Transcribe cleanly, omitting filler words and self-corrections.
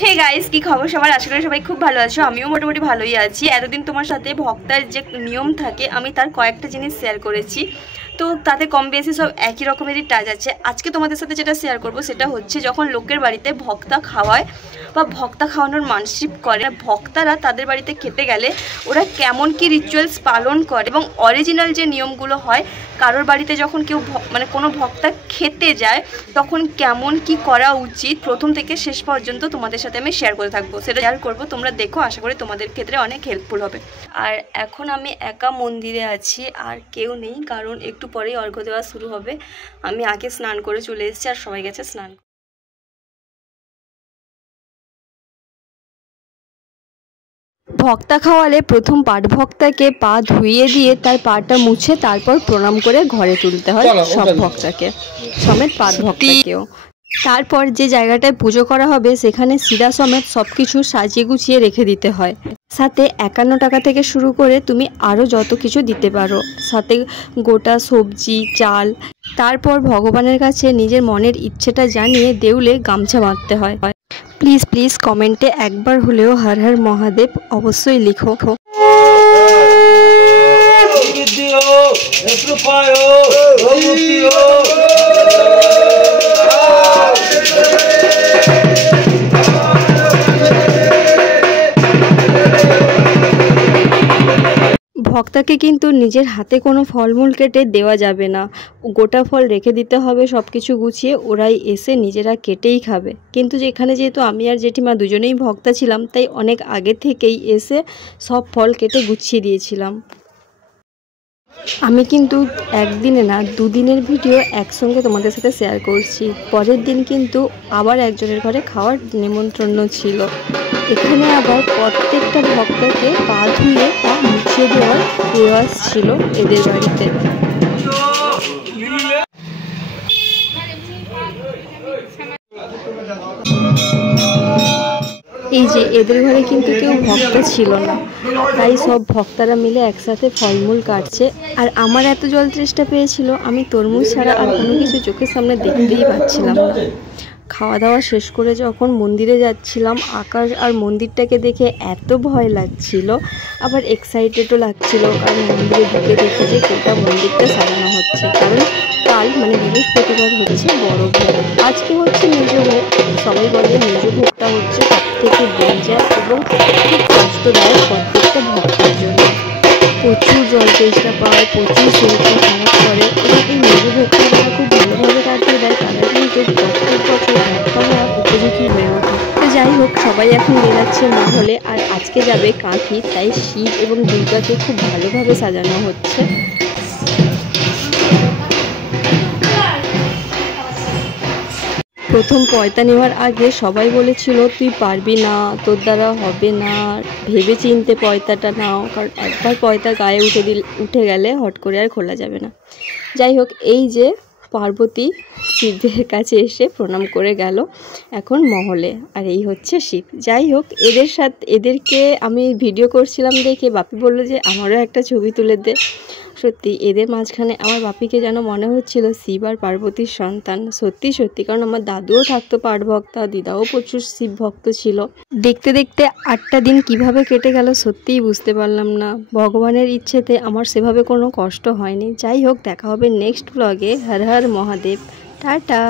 Hey guys, কি খবর সবার? আশা করি সবাই খুব ভালো আছো। আমিও মোটামুটি ভালোই আছি। এতদিন তোমার সাথে ভক্তার যে নিয়ম থাকে আমি তার কয়েকটা জিনিস শেয়ার করেছি, তো তাতে কম বেশি সব একই রকমেরই টাচ আছে। আজকে তোমাদের সাথে যেটা শেয়ার করব সেটা হচ্ছে যখন লোকের বাড়িতে ভক্তা খাওয়ায় বা ভক্তা খাওয়ানোর মানসিক করে, ভক্তারা তাদের বাড়িতে খেতে গেলে ওরা কেমন কি রিচুয়ালস পালন করে এবং অরিজিনাল যে নিয়মগুলো হয় কারোর বাড়িতে যখন কেউ মানে কোনো ভক্তা খেতে যায় তখন কেমন কি করা উচিত প্রথম থেকে শেষ পর্যন্ত তোমাদের সাথে আমি শেয়ার করে থাকবো। সেটা শেয়ার করবো, তোমরা দেখো, আশা করি তোমাদের ক্ষেত্রে অনেক হেল্পফুল হবে। আর এখন আমি একা মন্দিরে আছি, আর কেউ নেই, কারণ একটু পরেই অর্ঘ্য দেওয়া শুরু হবে। আমি আগে স্নান করে চলে এসেছি আর সবাই গেছে স্নান। ভক্তা খাওয়ালে প্রথম পাট ভক্তাকে পা ধুইয়ে দিয়ে তার পাটা মুছে তারপর প্রণাম করে ঘরে তুলতে হয় সব ভক্তাকে সমেত পাট ভক্তাকেও। তারপর যে জায়গাটায় পুজো করা হবে সেখানে শিরা সমেত সব কিছু সাজিয়ে গুছিয়ে রেখে দিতে হয়। সাথে 51 টাকা থেকে শুরু করে তুমি আরও যত কিছু দিতে পারো, সাথে গোটা সবজি চাল। তারপর ভগবানের কাছে নিজের মনের ইচ্ছেটা জানিয়ে দেউলে গামছা বাঁধতে হয়। প্লিজ প্লিজ কমেন্টে একবার হলেও হর হর মহাদেব অবশ্যই লিখো। ভক্তাকে কিন্তু নিজের হাতে কোনো ফলমূল কেটে দেওয়া যাবে না, গোটা ফল রেখে দিতে হবে সব কিছু গুছিয়ে। ওরাই এসে নিজেরা কেটেই খাবে। কিন্তু যেখানে যেহেতু আমি আর জেঠিমা দুজনেই ভক্তা ছিলাম তাই অনেক আগে থেকেই এসে সব ফল কেটে গুছিয়ে দিয়েছিলাম। আমি কিন্তু একদিনে না দুদিনের ভিডিও একসঙ্গে তোমাদের সাথে শেয়ার করছি। পরের দিন কিন্তু আবার একজনের ঘরে খাওয়ার নিমন্ত্রণ ছিল। এখানে আবার প্রত্যেকটা ভক্তকে পা ধুয়ে পা মুছিয়ে দেওয়ার রেওয়াজ ছিল এদের বাড়িতে। এই যে এদের ঘরে কিন্তু কেউ ভক্ত ছিল না, তাই সব ভক্তরা মিলে একসাথে ফলমূল কাটছে। আর আমার এত জল তেষ্টা পেয়েছিল, আমি তরমুজ ছাড়া আর কোনো কিছু চোখের সামনে দেখতেই পাচ্ছিলাম না। খাওয়া দাওয়া শেষ করে যখন মন্দিরে যাচ্ছিলাম, আকাশ আর মন্দিরটাকে দেখে এত ভয় লাগছিল, আবার এক্সাইটেডও লাগছিল, কারণ মন্দিরে ঢুকে দেখে যে গোটা মন্দিরটা সাজানো হচ্ছে। কারণ কাল মানে বৃহস্পতিবার হচ্ছে বড় ভোগ, আজকে হচ্ছে মেজ ভোগ। সবাই বলে মেজ ভোগটা হচ্ছে সব থেকে ডেঞ্জার এবং খুব কষ্টদায়ক প্রত্যেকটা ভক্তের জন্য। প্রচুর জল তেষ্টা পায়, প্রচুর শরীরটা খারাপ করে, এবং এই মেজ ভোগটা যারা খুব ভালোভাবে কাটিয়ে দেয় তারা কিন্তু প্রত্যেক বছর ভক্ত হওয়ার উপযোগী হয়ে ওঠে। তো যাই হোক, সবাই এখন বেরাচ্ছে মহলে, আর আজকে যাবে কাঁথি, তাই শিব এবং দুর্গাকে খুব ভালোভাবে সাজানো হচ্ছে। প্রথম পয়তা নেওয়ার আগে সবাই বলেছিল তুই পারবি না, তোর দ্বারা হবে না, ভেবে চিনতে পয়তাটা নাও, কারণ একবার পয়তা গায়ে উঠে গেলে হট করে আর খোলা যাবে না। যাই হোক, এই যে পার্বতী শিবের কাছে এসে প্রণাম করে গেল এখন মহলে, আর এই হচ্ছে শিব। যাই হোক, এদেরকে আমি ভিডিও করছিলাম দেখে বাপি বলল যে আমারও একটা ছবি তুলে দে। সত্যি এদের মাঝখানে আমার বাপিকে যেন মনে হচ্ছিল শিব আর পার্বতীর সন্তান। সত্যি সত্যি, কারণ আমার দাদুও থাকতো পাট ভক্তা, দিদাও প্রচুর শিব ভক্ত ছিল। দেখতে দেখতে 8টা দিন কিভাবে কেটে গেল সত্যিই বুঝতে পারলাম না। ভগবানের ইচ্ছেতে আমার সেভাবে কোনো কষ্ট হয়নি। যাই হোক, দেখা হবে নেক্সট ব্লগে। হর হর মহাদেব, টাটা।